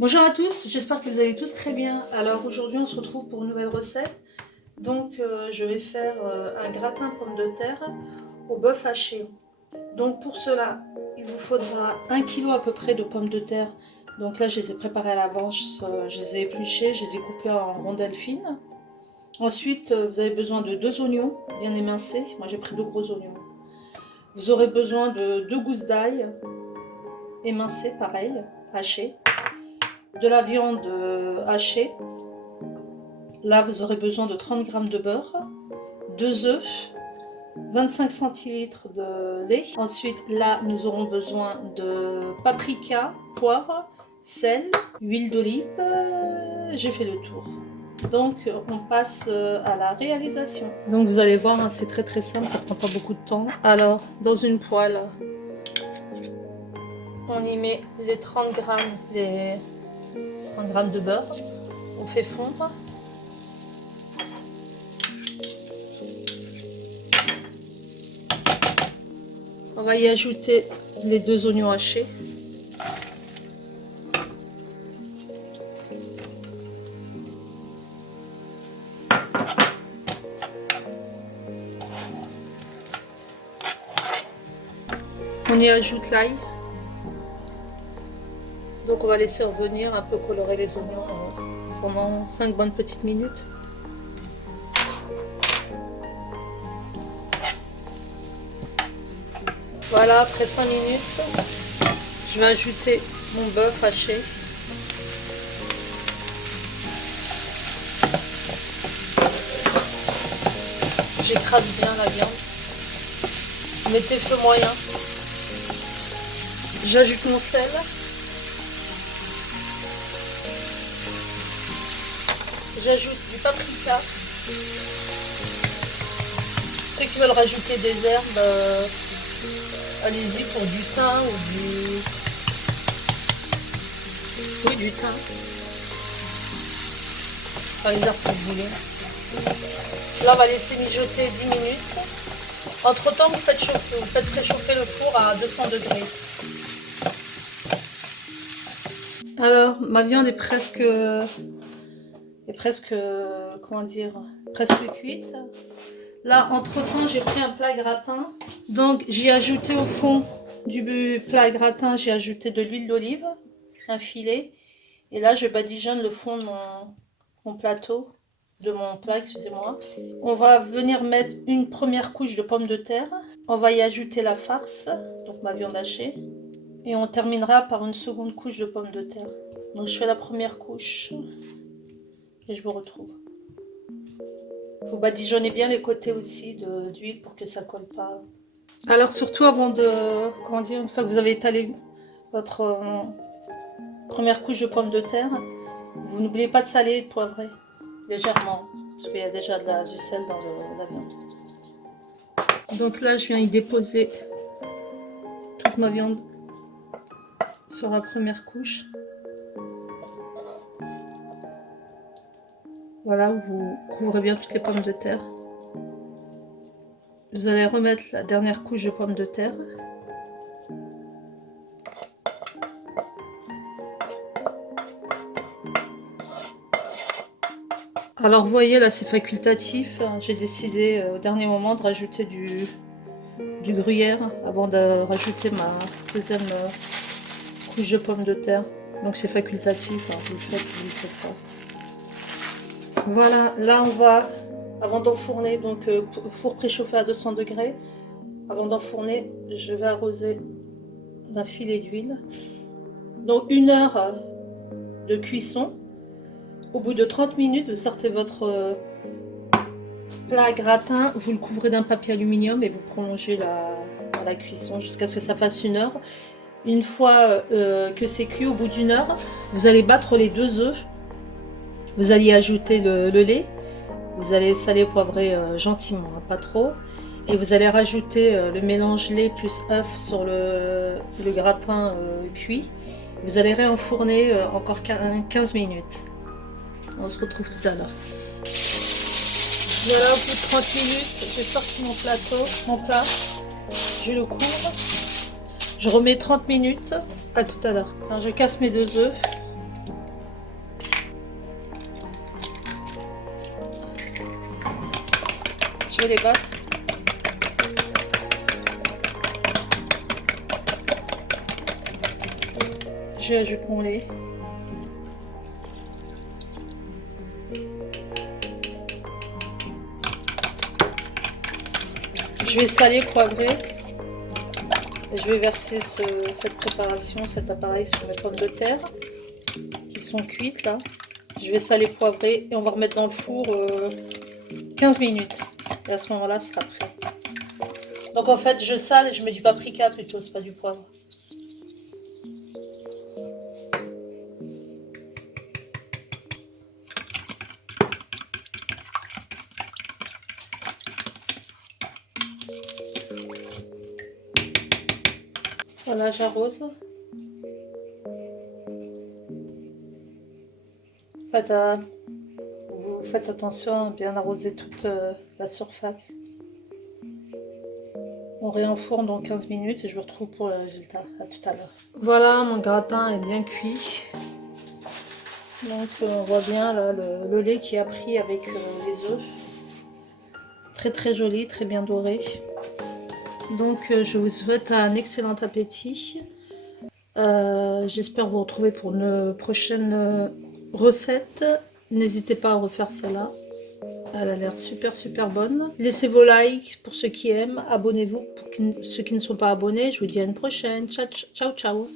Bonjour à tous, j'espère que vous allez tous très bien. Alors aujourd'hui on se retrouve pour une nouvelle recette. Donc je vais faire un gratin pommes de terre au bœuf haché. Donc pour cela il vous faudra 1 kg à peu près de pommes de terre. Donc là je les ai préparées à l'avance, je les ai épluchées, je les ai coupées en rondelles fines. Ensuite vous avez besoin de 2 oignons bien émincés, moi j'ai pris 2 gros oignons. Vous aurez besoin de 2 gousses d'ail émincées pareil, hachées. De la viande hachée. Là, vous aurez besoin de 30 g de beurre, 2 œufs, 25 centilitres de lait. Ensuite, là, nous aurons besoin de paprika, poivre, sel, huile d'olive. J'ai fait le tour. Donc, on passe à la réalisation. Donc, vous allez voir, hein, c'est très simple, ça prend pas beaucoup de temps. Alors, dans une poêle, on y met les 30 g de beurre, on fait fondre. On va y ajouter les 2 oignons hachés. On y ajoute l'ail. Donc on va laisser revenir un peu colorer les oignons pendant 5 bonnes petites minutes. Voilà, après 5 minutes, je vais ajouter mon bœuf haché. J'écrase bien la viande. Mettez feu moyen. J'ajoute mon sel. J'ajoute du paprika. Ceux qui veulent rajouter des herbes, allez-y pour du thym ou du... Oui, du thym. Enfin, les herbes que vous voulez. Là, on va laisser mijoter 10 minutes. Entre temps, vous faites préchauffer le four à 200 degrés. Alors, ma viande est presque comment dire, presque cuite. Là, entre temps, j'ai pris un plat gratin. Donc, j'ai ajouté au fond du plat gratin, j'ai ajouté de l'huile d'olive, un filet. Et là, je badigeonne le fond de mon plateau, de mon plat, excusez-moi. On va venir mettre une première couche de pommes de terre. On va y ajouter la farce, donc ma viande hachée. Et on terminera par une seconde couche de pommes de terre. Donc, je fais la première couche. Et je vous retrouve. Vous badigeonnez bien les côtés aussi d'huile pour que ça colle pas. Alors surtout avant de, comment dire, une fois que vous avez étalé votre première couche de pommes de terre, vous n'oubliez pas de saler et de poivrer légèrement, parce qu'il y a déjà du sel dans la viande. Donc là je viens y déposer toute ma viande sur la première couche. Voilà, vous couvrez bien toutes les pommes de terre. Vous allez remettre la dernière couche de pommes de terre. Alors vous voyez là c'est facultatif. J'ai décidé au dernier moment de rajouter du gruyère avant de rajouter ma deuxième couche de pommes de terre. Donc c'est facultatif, hein. Vous le faites ou vous le faites pas. Voilà, là on va, avant d'enfourner, donc four préchauffé à 200 degrés, avant d'enfourner, je vais arroser d'un filet d'huile. Donc 1 heure de cuisson. Au bout de 30 minutes, vous sortez votre plat gratin, vous le couvrez d'un papier aluminium et vous prolongez la cuisson jusqu'à ce que ça fasse 1 heure. Une fois que c'est cuit, au bout d'1 heure, vous allez battre les 2 œufs. Vous allez ajouter le lait, vous allez saler, poivrer gentiment, hein, pas trop. Et vous allez rajouter le mélange lait plus œuf sur le gratin cuit. Vous allez réenfourner encore 15 minutes. On se retrouve tout à l'heure. Voilà, au bout de 30 minutes, j'ai sorti mon plat. Je le couvre. Je remets 30 minutes. À tout à l'heure. Je casse mes 2 œufs. Je vais les battre. J'ajoute mon lait. Je vais saler, poivrer. Et je vais verser cette préparation, cet appareil sur mes pommes de terre qui sont cuites là. Je vais saler, poivrer et on va remettre dans le four 15 minutes. Et à ce moment-là, ce sera prêt. Donc en fait, je sale et je mets du paprika plutôt, c'est pas du poivre. Voilà, j'arrose. Vous faites attention à bien arroser toute la surface. On réenfourne dans 15 minutes et je vous retrouve pour le résultat. À tout à l'heure. Voilà, mon gratin est bien cuit. Donc on voit bien là, le lait qui a pris avec les œufs. Très très joli, très bien doré. Donc je vous souhaite un excellent appétit. J'espère vous retrouver pour une prochaine recette. N'hésitez pas à refaire celle-là. Elle a l'air super super bonne. Laissez vos likes pour ceux qui aiment. Abonnez-vous pour ceux qui ne sont pas abonnés. Je vous dis à une prochaine. Ciao ciao ciao.